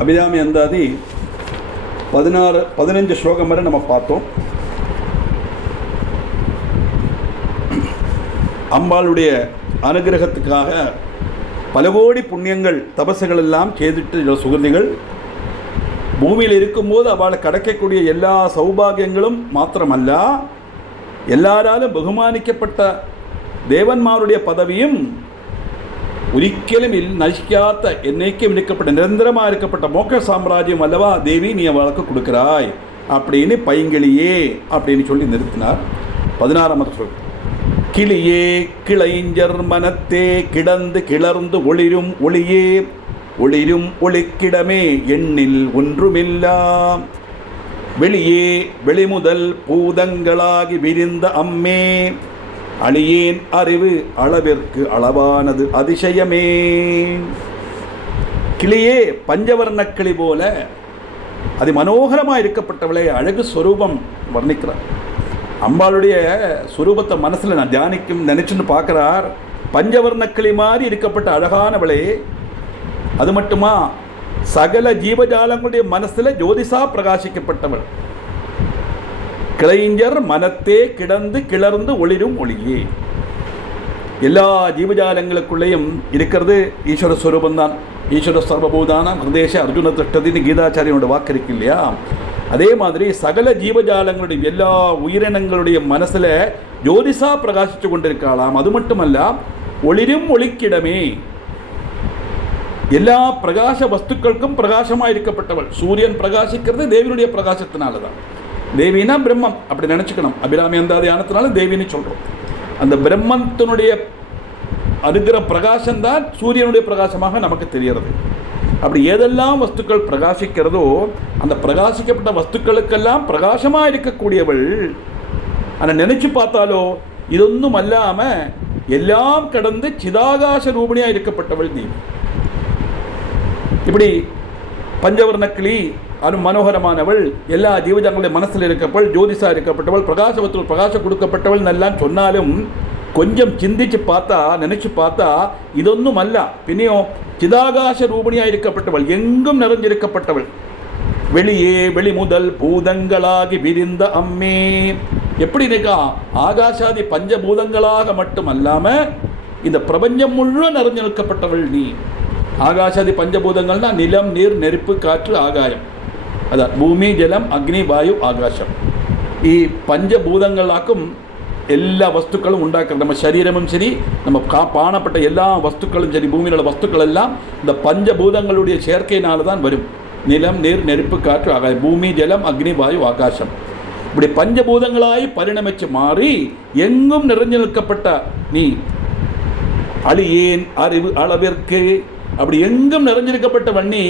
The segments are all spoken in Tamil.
அபிராமி அந்தாதி 15 ஸ்லோகம் வரை நம்ம பார்த்தோம். அம்பாளுடைய அனுகிரகத்துக்காக பல கோடி புண்ணியங்கள் தபசுகள் எல்லாம் செய்துட்டு சுகந்திகள் பூமியில் இருக்கும்போது அவளை கிடைக்கக்கூடிய எல்லா சௌபாகியங்களும் மாத்திரமல்ல, எல்லாராலும் பகுமானிக்கப்பட்ட தேவன்மாருடைய பதவியும் ഒരിക്കലും നശിക്കാത്ത എന്നേക്കും ഇരിക്കപ്പെട്ട നിരന്തരமாக இருக்கப்பட்ட மோட்ச சாம்ராஜ்யம் அல்லவா தேவி நீ அவளுக்கு கொடுக்கிறாய் அப்படின்னு பைங்கிளியே அப்படின்னு சொல்லி நிறுத்தினார். 16வது ஸ்லோகம். கிளியே கிளைஞர் மனத்தே கிடந்து கிளர்ந்து ஒளிரும் ஒளியே ஒளிரும் ஒளிக்கிடமே எண்ணில் ஒன்றுமில்லா வெளியே வெளிமுதல் பூதங்களாகி விரிந்த அம்மே அழியேன் அறிவு அளவிற்கு அளவானது அதிசயமே. கிளியே பஞ்சவர்ண கிளி போல அது மனோகரமாக இருக்கப்பட்டவளை அழகு ஸ்வரூபம் வர்ணிக்கிறார். அம்பாளுடைய ஸ்வரூபத்தை மனசில் நான் நினைச்சுன்னு பார்க்குறார். பஞ்சவர்ண கிளி மாதிரி இருக்கப்பட்ட அழகானவளே, அது மட்டுமா சகல ஜீவஜாலங்களுடைய மனசில் ஜோதிஷா பிரகாசிக்கப்பட்டவள். கிளைஞர் மனத்தே கிடந்து கிளர்ந்து ஒளிரும் ஒளியே. எல்லா ஜீவஜாலங்களுக்குள்ளேயும் இருக்கிறது ஈஸ்வர ஸ்வரூபந்தான். ஈஸ்வர சர்வபூதான ஹிருதேஷ அர்ஜுன திஷ்டதின்னு கீதாச்சாரியோட வாக்கு இருக்கு இல்லையா? அதே மாதிரி சகல ஜீவஜாலங்களுடைய எல்லா உயிரினங்களுடைய மனசில் ஜோதிஷா பிரகாசித்து கொண்டிருக்கலாம். அது மட்டுமல்ல, ஒளிரும் ஒளிக்கிடமே, எல்லா பிரகாச வஸ்துக்களுக்கும் பிரகாசமாக இருக்கப்பட்டவள். சூரியன் பிரகாசிக்கிறது தேவியினுடைய பிரகாசத்தினால தான். தேவினா பிரம்மம் அப்படி நினச்சிக்கணும். அபிராமி அந்தாதி ஆனத்தினால தேவின்னு சொல்கிறோம். அந்த பிரம்மத்தினுடைய அனுகிற பிரகாசம்தான் சூரியனுடைய பிரகாசமாக நமக்கு தெரிகிறது. அப்படி ஏதெல்லாம் வஸ்துக்கள் பிரகாசிக்கிறதோ அந்த பிரகாசிக்கப்பட்ட வஸ்துக்களுக்கெல்லாம் பிரகாசமாக இருக்கக்கூடியவள். ஆனால் நினச்சி பார்த்தாலோ இதொன்னும் அல்லாமல் எல்லாம் கடந்து சிதாகாச ரூபணியாக இருக்கப்பட்டவள் தேவி. இப்படி பஞ்சவர்ண கிளி அது மனோகரமானவள், எல்லா ஜீவஜாங்களுடைய மனசில் இருக்கப்பவள், ஜோதிஷா இருக்கப்பட்டவள், பிரகாசவத்தில் பிரகாசம் கொடுக்கப்பட்டவள் எல்லாம் சொன்னாலும் கொஞ்சம் சிந்திச்சு பார்த்தா நினைச்சு பார்த்தா இதொன்னும் அல்ல. பின்னையும் சிதாகாச ரூபணியாக இருக்கப்பட்டவள், எங்கும் நிறைஞ்சிருக்கப்பட்டவள். வெளியே வெளி முதல் பூதங்களாகி விரிந்த அம்மே. எப்படி இருக்கா? ஆகாசாதி பஞ்சபூதங்களாக மட்டும் அல்லாமல் இந்த பிரபஞ்சம் முழு நிறைஞ்சு நிற்கப்பட்டவள் நீ. ஆகாசாதி பஞ்சபூதங்கள்னா நிலம், நீர், நெருப்பு, காற்று, ஆகாயம். அதான் பூமி, ஜலம், அக்னி, வாயு, ஆகாசம். ഈ പഞ്ചഭൂതങ്ങളാക്കും എല്ലാ വസ്തുക്കളും ഉണ്ടാക്കുന്നത്. நம்ம ശരീരமும் சரி, நம்ம காணப்பட்ட எல்லா வஸ்துக்களும் சரி, பூமியிலுள்ள வஸ்துக்களெல்லாம் இந்த பஞ்சபூதங்களுடைய சேர்க்கையினால தான் வரும். நிலம், நீர், நெருப்பு, காற்று, ஆகாயம். பூமி, ஜலம், அக்னி, வாயு, ஆகாசம். இப்படி பஞ்சபூதங்களாய் பரிணமிச்சு மாறி எங்கும் நிறைஞ்சு நிற்கப்பட்ட நீ அழியேன் அறிவு அளவிற்கு. அப்படி எங்கும் நிறைஞ்சிருக்கப்பட்ட வண்ணி.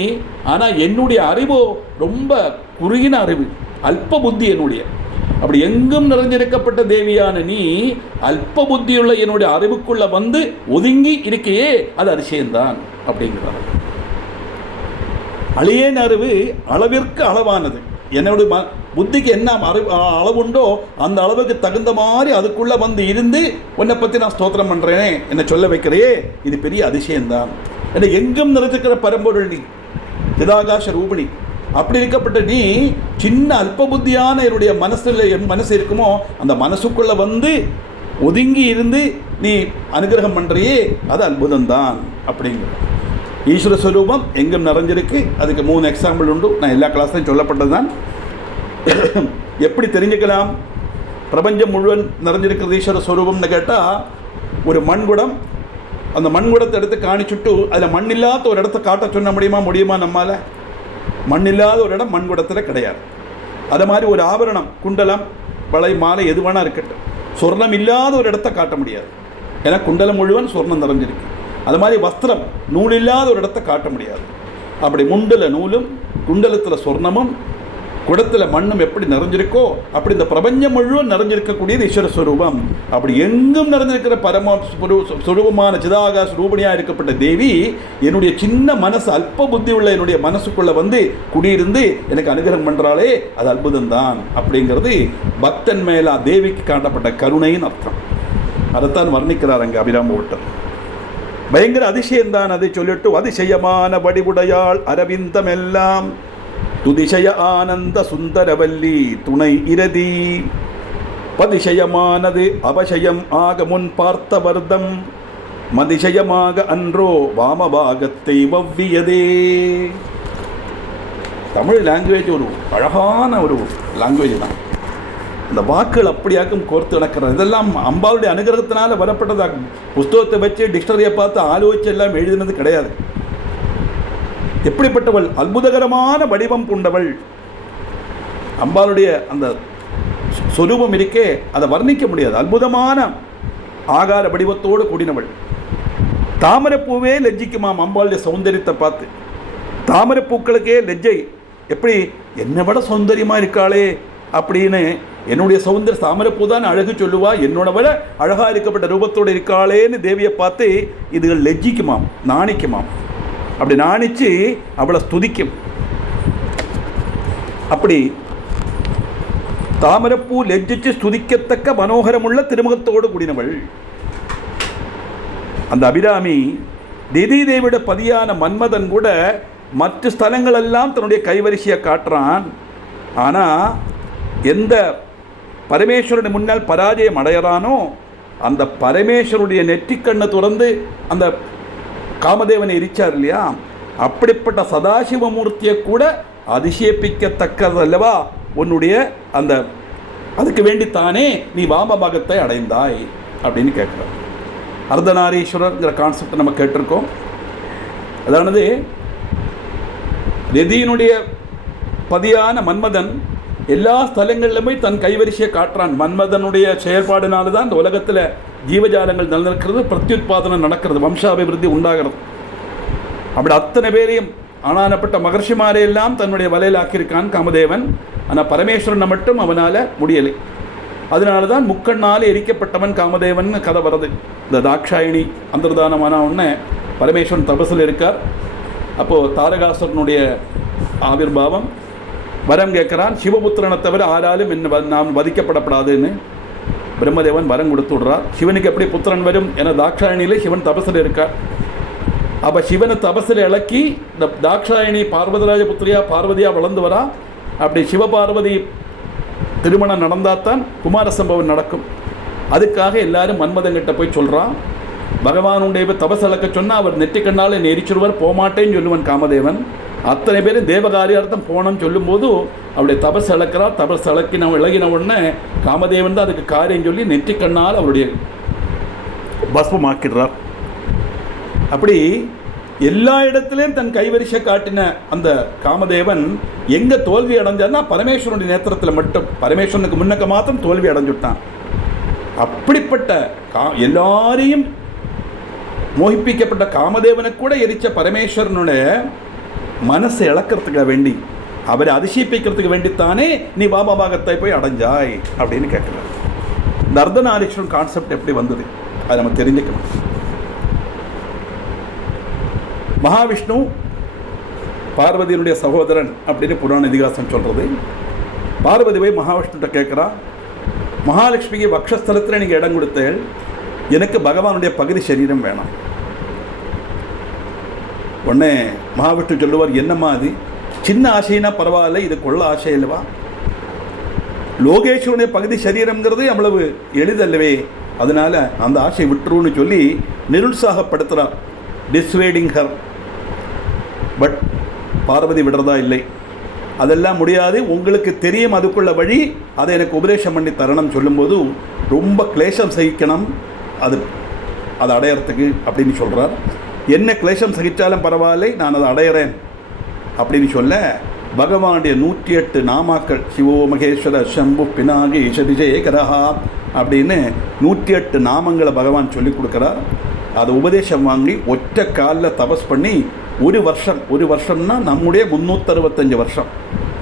ஆனால் என்னுடைய அறிவோ ரொம்ப குறுகின அறிவு, அல்ப புத்தி என்னுடைய. அப்படி எங்கும் நிறைஞ்சிருக்கப்பட்ட தேவியான நீ அல்ப புத்தியுள்ள என்னுடைய அறிவுக்குள்ள வந்து ஒதுங்கி இருக்கையே அது அதிசயம்தான் அப்படிங்கிறார். அழியேன் அறிவு அளவிற்கு அளவானது. என்னுடைய புத்திக்கு என்ன அளவுண்டோ அந்த அளவுக்கு தகுந்த மாதிரி அதுக்குள்ளே வந்து இருந்து உன்னை பற்றி நான் ஸ்தோத்திரம் பண்ணுறேனே, என்னை சொல்ல வைக்கிறே, இது பெரிய அதிசயம்தான். ஏன்னா எங்கும் நிறைஞ்சிருக்கிற பரம்பொருள் நீ, சிதாகாச ரூபிணி. அப்படி இருக்கப்பட்ட நீ சின்ன அல்ப புத்தியான என்னுடைய மனசில் என் மனசு இருக்குமோ அந்த மனசுக்குள்ளே வந்து ஒதுங்கி இருந்து நீ அனுகிரகம் பண்ணுறியே, அது அற்புதம்தான் அப்படிங்கிற. ஈஸ்வர ஸ்வரூபம் எங்கும் நிறைஞ்சிருக்கு. அதுக்கு 3 எக்ஸாம்பிள் உண்டு. நான் எல்லா கிளாஸ்லையும் சொல்லப்பட்டது தான். எப்படி தெரிஞ்சுக்கலாம் பிரபஞ்சம் முழுவன் நிறைஞ்சிருக்கிறது ஈஸ்வர ஸ்வரூபம்னு கேட்டால், ஒரு மண்குடம், அந்த மண்குடத்தை எடுத்து காணிச்சுட்டு அதில் மண் இல்லாத ஒரு இடத்த காட்ட சொன்ன முடியுமா நம்மால்? மண் இல்லாத ஒரு இடம் மண்குடத்தில் கிடையாது. அது மாதிரி ஒரு ஆபரணம், குண்டலம், வளை, மாலை எது வேணா இருக்கட்டும், சொர்ணம் இல்லாத ஒரு இடத்த காட்ட முடியாது. ஏன்னா குண்டலம் முழுவன் சொர்ணம் நிறைஞ்சிருக்கு. அது மாதிரி வஸ்திரம், நூல் இல்லாத ஒரு இடத்த காட்ட முடியாது. அப்படி முண்டில் நூலும் குண்டலத்தில் சொர்ணமும் குடத்தில் மண்ணும் எப்படி நிறைஞ்சிருக்கோ அப்படி இந்த பிரபஞ்சம் முழுவதும் நிறைஞ்சிருக்கக்கூடியது ஈஸ்வர ஸ்வரூபம். அப்படி எங்கும் நிறைஞ்சிருக்கிற பரம சுரூபமான சிதாகாச ரூபணியாக இருக்கப்பட்ட தேவி என்னுடைய சின்ன மனசு, அல்ப புத்தி உள்ள என்னுடைய மனசுக்குள்ளே வந்து குடியிருந்து எனக்கு அனுகிரகம் பண்ணுறாளே, அது அற்புதம்தான் அப்படிங்கிறது பக்தன் மேலா தேவிக்கு காட்டப்பட்ட கருணைன்னு அர்த்தம். அதைத்தான் வர்ணிக்கிறார் அங்கே அபிராம பட்டர். பயங்கர அதிசயம்தான். அதை சொல்லிட்டு அதிசயமான வடிவுடையாள் அரவிந்தமெல்லாம் துதிசய ஆனந்த சுந்தரவல்லி துணை இரதி பதிசயமானது அபசயம் ஆக முன் பார்த்த வர்தம் மதிசயமாக அன்றோ வாமபாகத்தை வவ்வியதே. தமிழ் லாங்குவேஜ் ஒரு அழகான ஒரு லாங்குவேஜ் தான். இந்த வாக்குகள் அப்படியாக்கும் கோர்த்து நடக்கிறது. இதெல்லாம் அம்பாளுடைய அனுகிரகத்தினால வரப்பட்டதாகும். புஸ்தகத்தை வச்சு டிக்ஷனரியை பார்த்து ஆலோசிச்சு எல்லாம் எழுதினது கிடையாது. எப்படிப்பட்டவள், அற்புதகரமான வடிவம் கொண்டவள். அம்பாளுடைய அந்த சொரூபம் இருக்கே, அதை வர்ணிக்க முடியாது. அற்புதமான ஆகார வடிவத்தோடு கூடினவள். தாமரைப்பூவே லெஜ்ஜிக்குமாம் அம்பாளுடைய சௌந்தரியத்தை பார்த்து. தாமரைப்பூக்களுக்கே லெஜ்ஜை. எப்படி, என்னை விட சௌந்தரியமாக இருக்காளே அப்படின்னு. என்னுடைய சௌந்தரிய தாமரைப்பூ தான் அழகு சொல்லுவா, என்னோட விட அழகாக இருக்கப்பட்ட ரூபத்தோடு இருக்காளேன்னு தேவியை பார்த்து இதுகள் லெஜ்ஜிக்குமாம், நாணிக்குமாம். அப்படி நாணிச்சு அவளை ஸ்துதிக்கும். அப்படி தாமரைப்பூ லெஜ்ஜிச்சு ஸ்துதிக்கத்தக்க மனோகரமுள்ள திருமுகத்தோடு கூடினவள் அந்த அபிராமி. திதி தேவியோட பதியான மன்மதன் கூட மற்ற ஸ்தலங்களெல்லாம் தன்னுடைய கைவரிசையை காட்டுறான். ஆனால் எந்த பரமேஸ்வரனுடைய முன்னால் பராஜயம் அடைகிறானோ அந்த பரமேஸ்வருடைய நெற்றிக்கண்ணை துறந்து அந்த காமதேவனை எரிச்சார் இல்லையா, அப்படிப்பட்ட சதாசிவமூர்த்தியை கூட அதிசயிப்பிக்கத்தக்கது அல்லவா உன்னுடைய அந்த, அதுக்கு வேண்டித்தானே நீ வாமபாகத்தை அடைந்தாய் அப்படின்னு கேட்குறார். அர்த்தநாரீஸ்வரர்ங்கிற கான்செப்டை நம்ம கேட்டிருக்கோம். அதானது ரதியினுடைய பதியான மன்மதன் எல்லா ஸ்தலங்களிலுமே தன் கைவரிசையை காட்டுறான். மன்மதனுடைய செயல்பாடுனால தான் இந்த உலகத்தில் ஜீவஜாலங்கள் நிலநிற்கிறது, பிரத்யுத்பாதனம் நடக்கிறது, வம்சாபிவிருத்தி உண்டாகிறது. அப்படி அத்தனை பேரையும் ஆனானப்பட்ட மகர்ஷிமாரையெல்லாம் தன்னுடைய வலையில் ஆக்கியிருக்கான் காமதேவன். ஆனால் பரமேஸ்வரனை மட்டும் அவனால் முடியலை. அதனால தான் முக்கண்ணால் எரிக்கப்பட்டவன் காமதேவன் கதை வருது. இந்த தாக்ஷாயினி அந்தர்தானமான உடனே பரமேஸ்வரன் தபசில் இருக்கார். அப்போது தாரகாசுரனுடைய ஆவிர்பாவம், வரம் கேட்குறான். சிவபுத்திரனை தவிர ஆராலும் நான் வதிக்கப்படப்படாதுன்னு பிரம்மதேவன் வரம் கொடுத்து விடுறார். சிவனுக்கு எப்படி புத்திரன் வரும் என தாக்ஷாயணியில் சிவன் தபசில் இருக்கார். அப்போ சிவனை தபசில் இலக்கி இந்த தாக்ஷாயணி பார்வதிராஜ புத்திரியா பார்வதியாக வளர்ந்து வரா. அப்படி சிவபார்வதி திருமணம் நடந்தால்தான் குமார சம்பவம் நடக்கும். அதுக்காக எல்லாரும் மன்மதன்கிட்ட போய் சொல்கிறான். பகவானுடைய தபஸ் இழக்க சொன்னால் அவர் நெற்றிக்கண்ணால் என்னை எரிச்சிருவார், போமாட்டேன்னு சொல்லுவன் காமதேவன். அத்தனை பேரும் தேவகாரியார்த்தம் போனோன்னு சொல்லும்போது அவருடைய தபஸ் இழக்கிறார். தபஸ் இழக்கின இழகின உடனே காமதேவன் தான் அதுக்கு காரியம் சொல்லி நெற்றிக்கண்ணால் அவருடைய பஸ்பமாக்கிடுறார். அப்படி எல்லா இடத்துலையும் தன் கைவரிசை காட்டின அந்த காமதேவன் எங்கே தோல்வி அடைஞ்சார்னா பரமேஸ்வரனுடைய நேத்திரத்தில் மட்டும். பரமேஸ்வரனுக்கு முன்னக்க மாத்திரம் தோல்வி அடைஞ்சுட்டான். அப்படிப்பட்ட எல்லாரையும் மோகிப்பிக்கப்பட்ட காமதேவனுக்கு கூட எரிச்ச பரமேஸ்வரனுடைய மனசை இழக்கிறதுக்காக வேண்டி, அவரை அதிசயிப்பிக்கிறதுக்கு வேண்டித்தானே நீ வாமபாகத்தை போய் அடைஞ்சாய் அப்படின்னு கேட்குறார். இந்த அர்த்தநாரீஸ்வரன் கான்செப்ட் எப்படி வந்தது அதை நம்ம தெரிஞ்சுக்கணும். மகாவிஷ்ணு பார்வதியினுடைய சகோதரன் அப்படின்னு புராண இதிகாசம் சொல்கிறது. பார்வதி போய் மகாவிஷ்ணுகிட்ட கேட்குறா, மகாலட்சுமிக்கு வக்ஷஸ்தலத்தில் நீங்கள் இடம் கொடுத்தேன், எனக்கு பகவானுடைய பகுதி சரீரம் வேணாம். உடனே மகாவிஷ்ணு சொல்லுவார், என்னம்மா அது சின்ன ஆசைனா பரவாயில்ல, இது கொள்ள ஆசை இல்லவா? லோகேஸ்வரனுடைய பகுதி சரீரம்ங்கிறது அவ்வளவு எளிதல்லவே, அதனால் அந்த ஆசை விட்டுருன்னு சொல்லி நிருத்சாகப்படுத்துகிறார், டிஸ்வேடிங் ஹர். பட் பார்வதி விடுறதா இல்லை. அதெல்லாம் முடியாது, உங்களுக்கு தெரியும் அதுக்குள்ள வழி, அதை எனக்கு உபதேசம் பண்ணி தரணும் சொல்லும்போது ரொம்ப கிளேசம் சகிக்கணும் அது அடையிறதுக்கு அப்படின்னு சொல்கிறார். என்ன கிளேசம் சகித்தாலும் பரவாயில்லை, நான் அதை அடையிறேன் அப்படின்னு சொல்ல பகவானுடைய 108 நாமாக்கள், சிவோ மகேஸ்வர சம்பு பினாகி ஈஷதிஜேகரஹா அப்படின்னு 108 நாமங்களை பகவான் சொல்லி கொடுக்குறார். அதை உபதேசம் வாங்கி ஒற்றை காலில் தபஸ் பண்ணி ஒரு வருஷம்னா நம்முடைய 365 வருஷம்.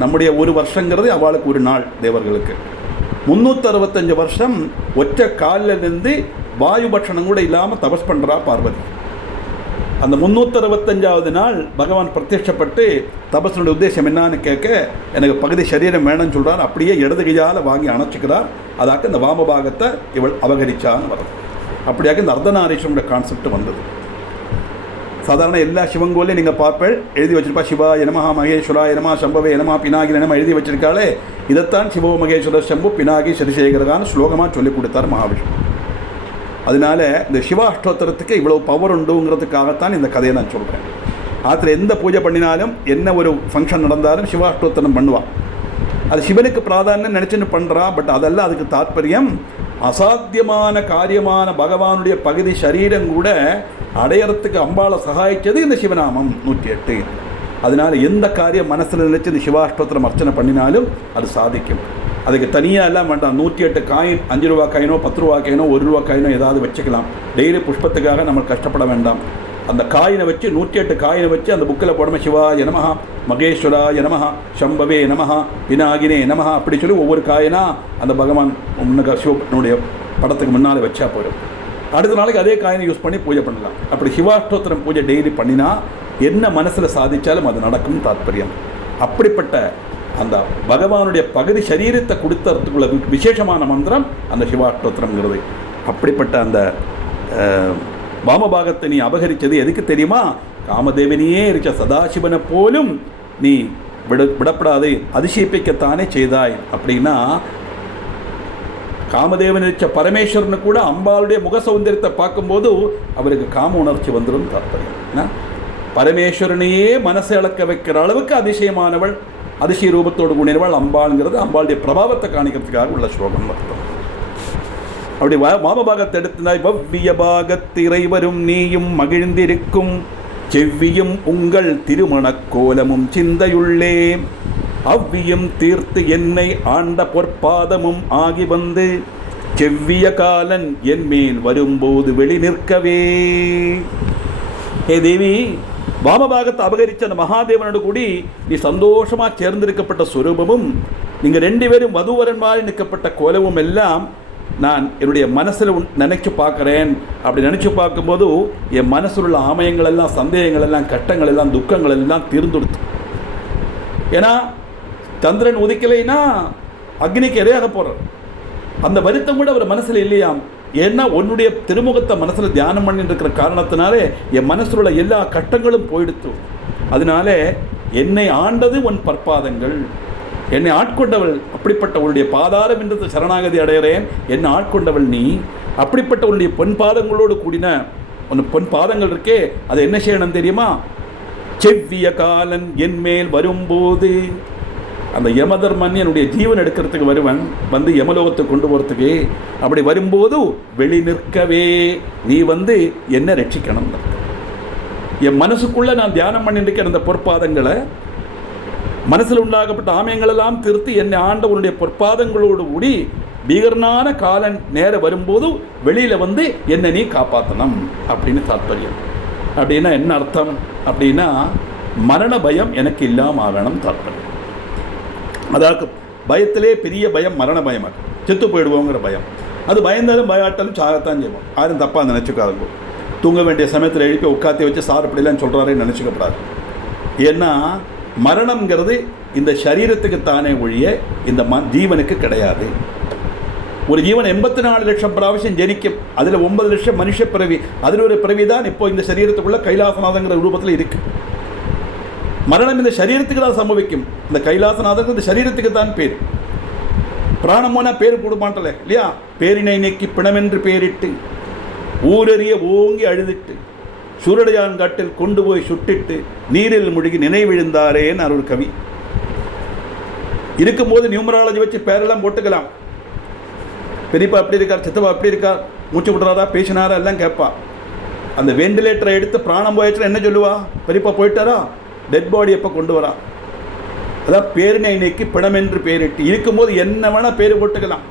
நம்முடைய ஒரு வருஷங்கிறது அவளுக்கு ஒரு நாள், தேவர்களுக்கு 365 வருஷம் ஒற்றை காலில் இருந்து வாயு பட்சணம் கூட இல்லாமல் தபஸ் பண்ணுறா பார்வதி. அந்த 365வது நாள் பகவான் பிரத்யட்சப்பட்டு தபஸனுடைய உத்தேசம் என்னான்னு கேட்க, எனக்கு பகுதி சரீரம் வேணும்னு சொல்கிறார். அப்படியே இடது கையால் வாங்கி அணைச்சிக்கிறார். அதாக்க இந்த வாமபாகத்தை இவள் அபகரிச்சான்னு வரும். அப்படியாக இந்த அர்த்தநாரீஸ்வரனுடைய கான்செப்ட் வந்தது. சாதாரண எல்லா சிவன் கோயிலையும் நீங்கள் பார்ப்பேன் எழுதி வச்சிருப்பா சிவாய நமஹ மகேஸ்வராய நமஹ சம்பவே நமஹ பினாகி நம எழுதி வச்சிருக்காளே. இதைத்தான் சிவோ மகேஸ்வரர் சம்பு பினாகி சதிசேகரகான்னு ஸ்லோகமாக சொல்லிக் கொடுத்தார் மகாவிஷ்ணு. அதனால இந்த சிவாஷ்டோத்திரத்துக்கு இவ்வளோ பவர் உண்டுங்கிறதுக்காகத்தான் இந்த கதையை நான் சொல்கிறேன். ஆற்றுல எந்த பூஜை பண்ணினாலும் என்ன ஒரு ஃபங்க்ஷன் நடந்தாலும் சிவாஷ்டோத்திரம் பண்ணுவான். அது சிவனுக்கு பிராதானியம் நினச்சின்னு பண்ணுறான். பட் அதெல்லாம் அதுக்கு தாற்பயம் அசாத்தியமான காரியமான பகவானுடைய பகுதி சரீரம் கூட அடையறதுக்கு அம்பாளை சகாயிச்சது இந்த சிவநாமம் 108. அதனால் எந்த காரியம் மனசில் நினைச்சு இந்த சிவாஷ்டோத்திரம் அர்ச்சனை பண்ணினாலும் அது சாதிக்கும். அதுக்கு தனியாக எல்லாம் வேண்டாம். 108 காயின், 5 ரூபா காயினோ 10 ரூபா காயினோ 1 ரூபா காயினோ ஏதாவது வச்சுக்கலாம். டெய்லி புஷ்பத்துக்காக நம்ம கஷ்டப்பட வேண்டாம். அந்த காயினை வச்சு 108 காயினை வச்சு அந்த புக்கில் போடாமல் சிவாய நமஹ மகேஸ்வராய நமஹ சம்பவே நமஹ பினாகினே நமஹ அப்படி சொல்லி ஒவ்வொரு காயினா அந்த பகவான் சிவனுடைய படத்துக்கு முன்னால் வச்சா போயிடும். அடுத்த நாளைக்கு அதே காயினை யூஸ் பண்ணி பூஜை பண்ணலாம். அப்படி சிவாஷ்டோத்திரம் பூஜை டெய்லி பண்ணினா என்ன மனசில் சாதித்தாலும் அது நடக்கும் தாற்பயம். அப்படிப்பட்ட அந்த பகவானுடைய பகுதி சரீரத்தை கொடுத்ததுக்குள்ள விசேஷமான மந்திரம் அந்த சிவாஷ்டோத்திரங்கிறது. அப்படிப்பட்ட அந்த வாமபாகத்தை நீ அபகரித்தது எதுக்கு தெரியுமா? காமதேவனையே இருக்க சதாசிவனை போலும் நீ விடப்படாது அதிசயிப்பிக்கத்தானே செய்தாய். அப்படின்னா காமதேவன் இருக்க பரமேஸ்வரனு கூட அம்பாளுடைய முக சௌந்தரியத்தை பார்க்கும்போது அவருக்கு காம உணர்ச்சி வந்துடும் தாற்பயம். பரமேஸ்வரனையே மனசை இழக்க வைக்கிற அளவுக்கு அதிசயமானவள், அதிசய ரூபத்தோடு கூடியவள் அம்பாளுங்கிறது அம்பாளுடைய பிரபாவத்தை காணிக்கிறதுக்காக உள்ள ஸ்லோகம் அர்த்தம். அப்படி வாமபாகத்தை எடுத்தினாய். வவ்விய பாகத்திரைவரும் நீயும் மகிழ்ந்திருக்கும் செவ்வியும் உங்கள் திருமணக்கோலமும் சிந்தையுள்ளே அவ்வியும் தீர்த்து என்னை ஆண்ட பொற்பாதமும் ஆகி வந்து செவ்விய காலன் என் மேல் வரும்போது வெளி நிற்கவே. ஹே தேவி, வாமபாகத்தை அபகரித்த அந்த மகாதேவனோடு கூடி நீ சந்தோஷமாக சேர்ந்திருக்கப்பட்ட சுரூபமும் நீங்கள் 2 பேரும் வதுவரன் மாதிரி நிற்கப்பட்ட கோலமும் எல்லாம் நான் என்னுடைய மனசில் நினைச்சு பார்க்குறேன். அப்படி நினச்சி பார்க்கும்போது என் மனசில் உள்ள ஆமயங்கள் எல்லாம், சந்தேகங்கள் எல்லாம், கட்டங்கள் எல்லாம், துக்கங்கள் எல்லாம் தீர்ந்துடுத்து. ஏன்னா சந்திரன் உதிக்கலைன்னா அக்னிக்கு இரையாக போகிறார். அந்த வருத்தம் கூட அவர் மனசில் இல்லையாம். ஏன்னா உன்னுடைய திருமுகத்தை மனசில் தியானம் பண்ணிட்டு இருக்கிற காரணத்தினாலே என் மனசில் உள்ள எல்லா கட்டங்களும் போயிடுத்து. அதனால என்னை ஆண்டது உன் பற்பாதங்கள், என்னை ஆட்கொண்டவள். அப்படிப்பட்ட உன்னுடைய பாதாரம் என்றது சரணாகதி அடைகிறேன். என்னை ஆட்கொண்டவள் நீ. அப்படிப்பட்ட உன்னுடைய பொன் பாதங்களோடு கூடின ஒன்று பொன் பாதங்கள் இருக்கே, அதை என்ன செய்யணும் தெரியுமா? செவ்விய காலன் என் மேல் வரும்போது, அந்த யமதர்மன் என்னுடைய ஜீவன் எடுக்கிறதுக்கு வருவன், வந்து யமலோகத்தை கொண்டு போகிறதுக்கு. அப்படி வரும்போது வெளி நிற்கவே நீ வந்து என்ன ரட்சிக்கணும். என் மனசுக்குள்ளே நான் தியானம் பண்ணிட்டு அந்த பொற்பாதங்களை, மனசில் உண்டாகப்பட்ட ஆமயங்களெல்லாம் திருத்தி என்னை ஆண்ட உன்னுடைய பொற்பாதங்களோடு கூடி பீகரனான காலன் நேர வரும்போது வெளியில் வந்து என்னை நீ காப்பாற்றணும் அப்படின்னு தாற்பயம். அப்படின்னா என்ன அர்த்தம்? அப்படின்னா மரண பயம் எனக்கு இல்லாமல் ஆகணும் தாற்பயம். அதாவது பயத்திலே பெரிய பயம் மரண பயம், செத்து போயிடுவோங்கிற பயம். அது பயந்தாலும் பயாட்டாலும் சாகத்தான் செய்வோம். யாரும் தப்பாக நினச்சிக்காதுங்க. தூங்க வேண்டிய சமயத்தில் எழுப்பி உட்காத்தி வச்சு சார் அப்படிலாம் சொல்கிறாரே நினச்சிக்கப்படாது. ஏன்னா மரணம்ங்கிறது இந்த சரீரத்துக்கு தானே ஒழிய இந்த ஜீவனுக்கு கிடையாது. ஒரு ஜீவன் 84 லட்சம் பிராവശ്யம் ஜனிக்கும். அதில் 9 லட்சம் மனுஷ பிறவி. அதில் ஒரு பிறவி தான் இப்போ இந்த சரீரத்துக்குள்ள கைலாசநாதங்கிற ரூபத்தில் இருக்கு. மரணம் இந்த சரீரத்துக்கு தான் சம்பவிக்கும். இந்த கைலாசநாதன் இந்த சரீரத்துக்கு தான் பேர். பிராணம் போனால் பேர் போட மாட்டல இல்லையா? பேரினை நீக்கி பிணமென்று பேரிட்டு ஊரறிய ஓங்கி அழுதிட்டு சூரடையான் காட்டில் கொண்டு போய் சுட்டிட்டு நீரில் முழுகி நினைவிழுந்தாரேன்னு ஒரு கவி. இருக்கும்போது நியூமராலஜி வச்சு பேரெல்லாம் போட்டுக்கலாம். பெரியப்பா அப்படி இருக்கார், சித்தப்பா அப்படி இருக்கார், மூச்சு விடுறாரா, பேசினாரா எல்லாம் கேட்பா. அந்த வெண்டிலேட்டரை எடுத்து பிராணம் போயிடுச்சுன்னா என்ன சொல்லுவா? பெரியப்பா போயிட்டாரா, டெட் பாடி எப்போ கொண்டு வரா? அதான் பேரினை நீக்கி பிணமென்று பேரிட்டு. இருக்கும்போது என்ன வேணால் பேர் போட்டுக்கலாம்.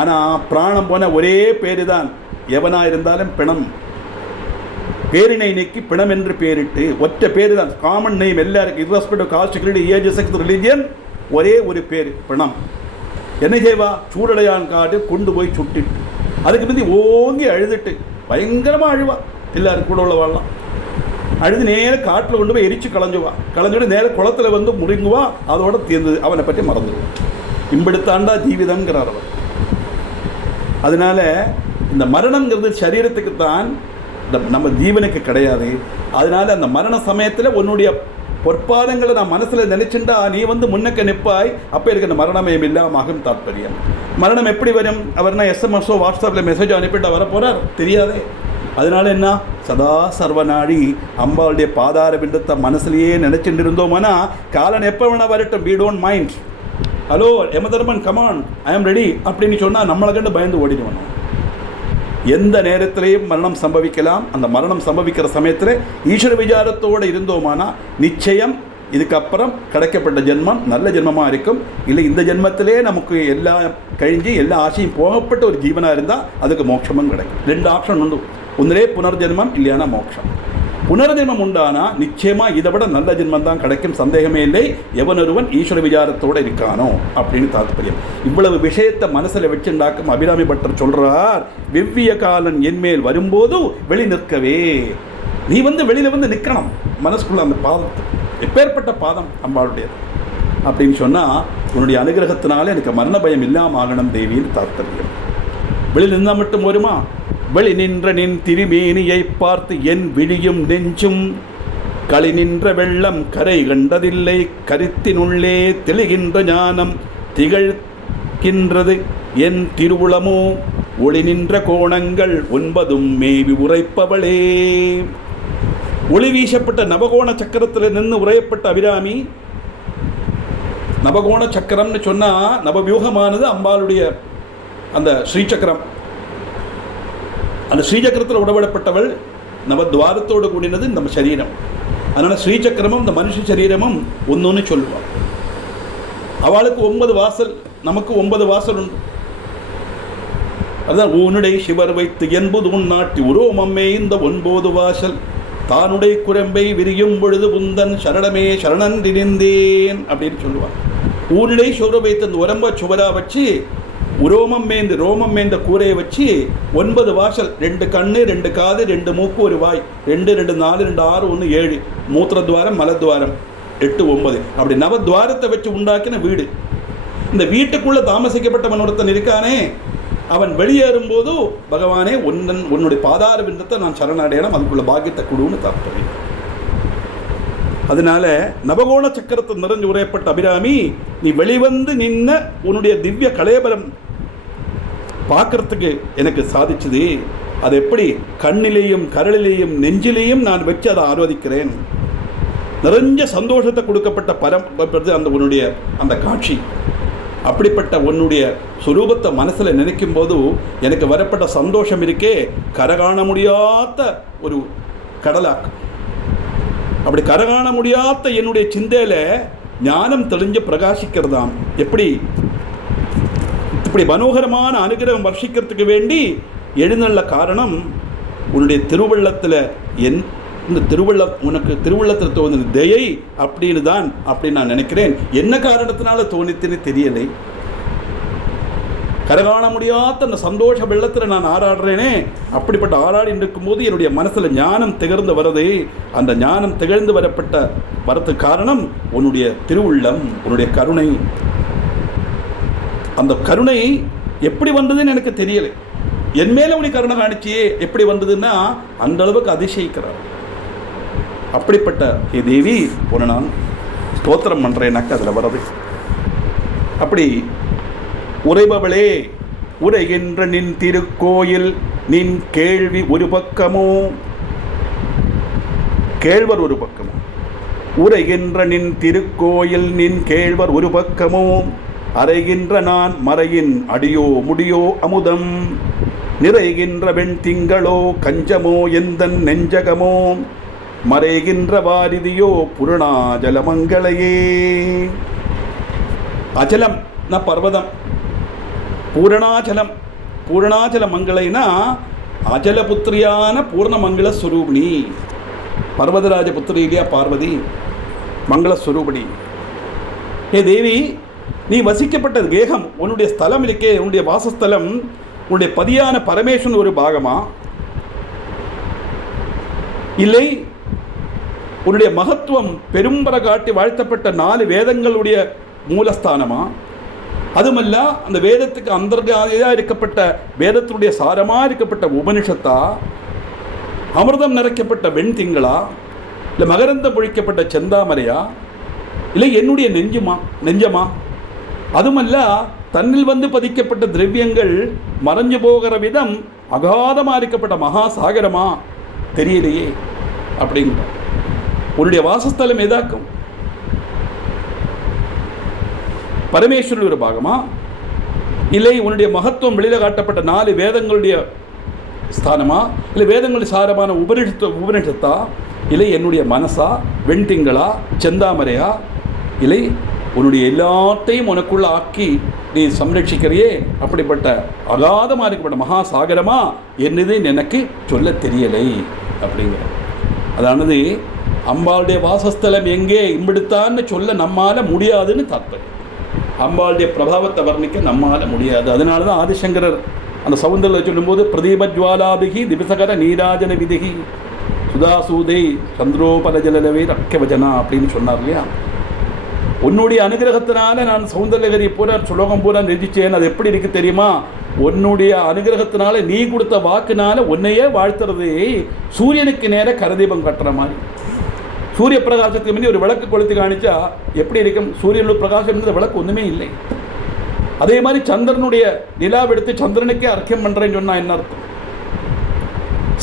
ஆனால் பிராணம் போன ஒரே பேரு தான், எவனாக இருந்தாலும் பிணம். பேரினை நீக்கி பிணம் என்று பேரிட்டு, ஒற்ற பேரு தான், காமன் நெய்ம் எல்லாருக்கும், irrespective caste, creed, age, sex, religion, ஒரே ஒரு பேர் பிணம். என்ன செய்வா? சூடடையான் காடு கொண்டு போய் சுட்டிட்டு அதுக்கு முந்தி ஓங்கி அழுதுட்டு பயங்கரமாக அழுவா. எல்லாரும் கூட உள்ள வாழலாம். அழுது நேரம் காட்டில் கொண்டு போய் எரிச்சு களைஞ்சுவா. களைஞ்சுட்டு நேரம் குளத்தில் வந்து முழுங்குவா. அதோட தீர்ந்தது, அவனை பற்றி மறந்துடுவான். இம்பெடுத்தாண்டா ஜீவிதம்ங்கிறார் அவர். அதனால இந்த மரணங்கிறது சரீரத்துக்குத்தான். நம்ம ஜீவனுக்கு கிடையாது. அதனால் அந்த மரண சமயத்தில் உன்னுடைய பொற்பாதங்களை நான் மனசில் நினைச்சுட்டா நீ முன்னக்க நிற்பாய். அப்போ எனக்கு அந்த மரணமயம் இல்லாமகும் தாற்பயம். மரணம் எப்படி வரும்? அவர்னா எஸ்எம்எஸோ வாட்ஸ்அப்பில் மெசேஜோ அனுப்பிட்டு வர போகிறார் தெரியாதே. அதனால என்ன, சதா சர்வநாடி அம்பாளுடைய பாதார பிண்டத்தை மனசுலையே நினைச்சுட்டு இருந்தோம்னா காலன் எப்போ வேணா வரட்டும், we don't mind. Hello Yamadharman come on, I am ready அப்படின்னு சொன்னால் நம்மளை கண்டு பயந்து ஓடிடுவோம். எந்த நேரத்திலையும் மரணம் சம்பவிக்கலாம். அந்த மரணம் சம்பவிக்கிற சமயத்தில் ஈஸ்வர விசாரத்தோடு இருந்தோமானா நிச்சயம் இதுக்கப்புறம் கிடைக்கப்பட்ட ஜென்மம் நல்ல ஜென்மமாக இருக்கும். இல்லை இந்த ஜென்மத்திலே நமக்கு எல்லாம் கழிஞ்சு எல்லா ஆசையும் போகப்பட்ட ஒரு ஜீவனாக இருந்தால் அதுக்கு மோட்சமும் கிடைக்கும். 2 ஆப்ஷன் உண்டு. ஒன்றே புனர்ஜென்மம், இல்லையானா மோட்சம். புனர்ஜென்மம் உண்டானா நிச்சயமாக இதை விட நல்ல ஜென்மம் தான் கிடைக்கும், சந்தேகமே இல்லை. எவனொருவன் ஈஸ்வர விசாரத்தோடு இருக்கானோ அப்படின்னு தாத்பரியம். இவ்வளவு விஷயத்தை மனசில் வச்சுண்டாக்கும் அபிராமி பட்டர் சொல்கிறார், வெவ்விய காலன் என்மேல் வரும்போது வெளி நிற்கவே. நீ வெளியில் நிற்கணும் மனசுக்குள்ள அந்த பாதத்தை. எப்பேற்பட்ட பாதம் அம்பாளுடையது அப்படின்னு சொன்னால், உன்னுடைய அனுகிரகத்தினால எனக்கு மரண பயம் இல்லாமல் ஆகணும் தேவின்னு தாத்பரியம். வெளியில் நின்றால் மட்டும் வருமா? வெளி நின்ற நின் திருமேனியை பார்த்து என் விழியும் நெஞ்சும் களி நின்ற வெள்ளம் கரை கண்டதில்லை, கருத்தினுள்ளே தெளிகின்ற ஞானம் திகழ்கின்றது என் திருவுளமோ, ஒளி நின்ற கோணங்கள் 9 மேவி உரைப்பவளே. ஒளி வீசப்பட்ட நவகோண சக்கரத்தில் நின்று உரையப்பட்ட அபிராமி. நவகோண சக்கரம்னு சொன்னால் நவவியூகமானது அம்பாளுடைய அந்த ஸ்ரீசக்கரம். அந்த ஸ்ரீசக்கரத்தில் உடவிடப்பட்டவள் நவத்வாரத்தோடு கூடினது நம்ம சரீரம். அதனால் ஸ்ரீசக்கரமும் இந்த மனுஷ சரீரமும் ஒன்று சொல்லுவாள். அவளுக்கு 9 வாசல், நமக்கு 9 வாசல் உண்டு. அதுதான் ஊனுடை சிவர் வைத்து என்பது உன் நாட்டி உரோமம்மே இந்த 9 வாசல், தானுடைய குரம்பை விரியும் பொழுது உந்தன் சரணமே சரணன்றிருந்தேன் அப்படின்னு சொல்லுவாள். ஊனுடை சுவரை வைத்து அந்த உரம்ப சுவராக வச்சு உரோமம் மேந்து ரோமம் மேந்த கூரையை வச்சு 9 வாசல், 2 கண்ணு 2 காது 2 மூக்கு 1 வாய், 2 2 4 2 6 1 7, மூத்திரத்வாரம் மலத்வாரம் 8 9, அப்படி நவத்வாரத்தை வச்சு உண்டாக்கின வீடு. இந்த வீட்டுக்குள்ளே தாமசிக்கப்பட்டவன் ஒருத்தன் இருக்கானே, அவன் வெளியேறும்போது பகவானே உன்னுடைய பாதார பிண்டத்தை நான் சரணடையணும், அதுக்குள்ள பாக்கியத்தை கொடுன்னு தாற்பயம். அதனால நவகோண சக்கரத்தை நிறைஞ்சு உரையப்பட்ட அபிராமி, நீ வெளிவந்து நின்ன உன்னுடைய திவ்ய கலேபரம் பார்க்கறதுக்கு எனக்கு சாதிச்சது. அது எப்படி? கண்ணிலேயும் கரளிலேயும் நெஞ்சிலேயும் நான் வச்சு அதை ஆராதிக்கிறேன். நிறைஞ்ச சந்தோஷத்தை கொடுக்கப்பட்ட அந்த உன்னுடைய அந்த காட்சி. அப்படிப்பட்ட உன்னுடைய சுரூபத்தை மனசில் நினைக்கும் போது எனக்கு வரப்பட்ட சந்தோஷம் இருக்கே, கரகாண முடியாத ஒரு கடலாக்கம். அப்படி கரகாண முடியாத என்னுடைய சிந்தையில ஞானம் தெளிஞ்சு பிரகாசிக்கிறதாம். எப்படி? இப்படி மனோகரமான அனுகிரகம் வர்ஷிக்கிறதுக்கு வேண்டி எழுநல்ல காரணம் உன்னுடைய திருவள்ளத்தில் இந்த உனக்கு திருவள்ளத்தில் தோணுது தயை அப்படின்னு தான் அப்படின்னு நான் நினைக்கிறேன். என்ன காரணத்தினால தோணித்துன்னு தெரியலை. கரகாண முடியாத அந்த சந்தோஷ வெள்ளத்தில் நான் ஆராடுறேனே, அப்படிப்பட்ட ஆராடி இருக்கும்போது என்னுடைய மனசில் ஞானம் திகழ்ந்து வருது. அந்த ஞானம் திகழ்ந்து வரத்துக்கு காரணம் உன்னுடைய திருவுள்ளம், உன்னுடைய கருணை. அந்த கருணை எப்படி வந்ததுன்னு எனக்கு தெரியலை. என் மேலே உனி கருணை காணிச்சியே எப்படி வந்ததுன்னா அந்த அளவுக்கு அதிசயிக்கிறார். அப்படிப்பட்ட ஏ தேவி உன்னை நான் ஸ்தோத்திரம் பண்ணுறேன்னாக்க அதில் வர்றது. அப்படி உரைபவளே, உரைகின்ற நின் திருக்கோயில் நின் கேள்வி ஒரு பக்கமோ, கேழ்வர் ஒரு பக்கமோ, உரைகின்ற நின் திருக்கோயில் நின் கேழ்வர் ஒரு பக்கமோ, அறைகின்ற நான் மறையின் அடியோ முடியோ அமுதம், நிறைகின்ற வெண் திங்களோ கஞ்சமோ எந்தன் நெஞ்சகமோ, மறைகின்ற வாரிதியோ புருணாஜலமங்களையே. அஜலம் ந பர்வதம், பூரணாச்சலம். பூரணாச்சல மங்களைனா அஜலபுத்திரியான பூர்ணமங்கள ஸ்வரூபிணி. பர்வதராஜ புத்திரி இல்லையா பார்வதி, மங்களஸ்வரூபிணி. ஏ தேவி, நீ வசிக்கப்பட்ட கேகம், உன்னுடைய ஸ்தலம் இருக்கே, உன்னுடைய வாசஸ்தலம், உன்னுடைய பதியான பரமேஸ்வரன் ஒரு பாகமா, இல்லை உன்னுடைய மகத்துவம் பெரும்பர காட்டி வாழ்த்தப்பட்ட 4 வேதங்களுடைய மூலஸ்தானமா, அதுமல்ல அந்த வேதத்துக்கு அந்தர்காதியாக இருக்கப்பட்ட வேதத்தினுடைய சாரமாக இருக்கப்பட்ட உபனிஷத்தா, அமிர்தம் நிறைக்கப்பட்ட வெண்திங்களா, இல்லை மகரந்தம் பொழிக்கப்பட்ட செந்தாமரையா, இல்லை என்னுடைய நெஞ்சமா? அதுமல்ல, தன்னில் வந்து பதிக்கப்பட்ட திரவியங்கள் மறைஞ்சு போகிற விதம் அகாதமாக இருக்கப்பட்ட மகா சாகரமா தெரியலையே அப்படிங்கிற. உன்னுடைய வாசஸ்தலம் எதாக்கும்? பரமேஸ்வரன் ஒரு பாகமா, இல்லை உன்னுடைய மகத்துவம் வெளியில் காட்டப்பட்ட 4 வேதங்களுடைய ஸ்தானமா, இல்லை வேதங்களுடைய சாரமான உபனிஷத்தா, இல்லை என்னுடைய மனசா, வெண்திங்களா, செந்தாமரையா, இல்லை உன்னுடைய எல்லாத்தையும் உனக்குள்ள ஆக்கி நீ சம்ரட்சிக்கிறையே அப்படிப்பட்ட அகாதமாக இருக்கப்பட்ட மகா சாகரமா என்னது எனக்கு சொல்ல தெரியலை அப்படிங்கிற. அதானது அம்பாளுடைய வாசஸ்தலம் எங்கே இம்பிடுத்தான்னு சொல்ல நம்மால முடியாதுன்னு தாற்பயம். அம்பாளுடைய பிரபாவத்தை வர்ணிக்க நம்மால முடியாது. அதனால தான் ஆதிசங்கரர் அந்த சவுந்தரில் சொல்லும்போது பிரதீபஜ்வாலாபிகி திவிசகர நீராஜன விதிகி சுதாசூதை சந்திரோபலஜலவே ரக்கவஜனா அப்படின்னு சொன்னார் இல்லையா. உன்னுடைய அனுகிரகத்தினால நான் சௌந்தர்யகரி பூரா சுலோகம் பூரா நிர்ஜிச்சேன். அது எப்படி இருக்கு தெரியுமா? உன்னுடைய அனுகிரகத்தினால நீ கொடுத்த வாக்குனால உன்னையே வாழ்த்துறது சூரியனுக்கு நேர கரதீபம் கட்டுற மாதிரி. சூரிய பிரகாசத்துக்கு முன்னாடி ஒரு விளக்கு கொளுத்தி காணிச்சா எப்படி இருக்கும்? சூரியனோட பிரகாசம் இருந்த விளக்கு ஒன்றுமே இல்லை. அதே மாதிரி சந்திரனுடைய நிலாவெடுத்து சந்திரனுக்கே அர்க்கியம் பண்ணுறேன்னு சொன்னால் என்ன அர்த்தம்?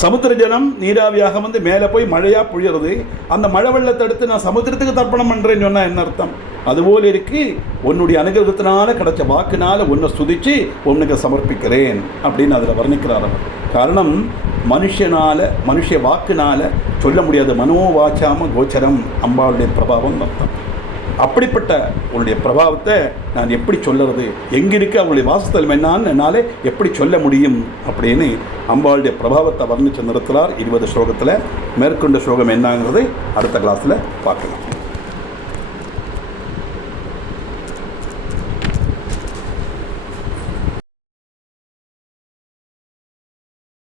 சமுத்திர ஜலம் நீராவியாக வந்து மேலே போய் மழையாக பொழியறது. அந்த மழை வெள்ளத்தை எடுத்து நான் சமுத்திரத்துக்கு தர்ப்பணம் பண்ணுறேன்னு சொன்னால் என்ன அர்த்தம்? அதுபோல் இருக்கு, உன்னுடைய அனுகிரகத்தினால கிடைச்ச வாக்குனால உன்னை ஸ்துதிச்சு உன்னுக்கு சமர்ப்பிக்கிறேன் அப்படின்னு அதில் வர்ணிக்கிறார் அவர். காரணம், மனுஷ வாக்குனால சொல்ல முடியாது. மனோவாச்சாம கோச்சரம் அம்பாளுடைய பிரபாவம் அர்த்தம். அப்படிப்பட்ட உன்னுடைய பிரபாவத்தை நான் எப்படி சொல்லுறது? எங்கே இருக்கு அவளுடைய வாசஸ்தலம் என்னான்னு என்னால் எப்படி சொல்ல முடியும் அப்படின்னு அம்பாளுடைய பிரபாவத்தை வர்ணித்து நிறுத்துகிறார் 20 ஸ்லோகத்தில். மேற்கொண்ட ஸ்லோகம் என்னங்கிறது அடுத்த கிளாஸில் பார்க்கலாம்.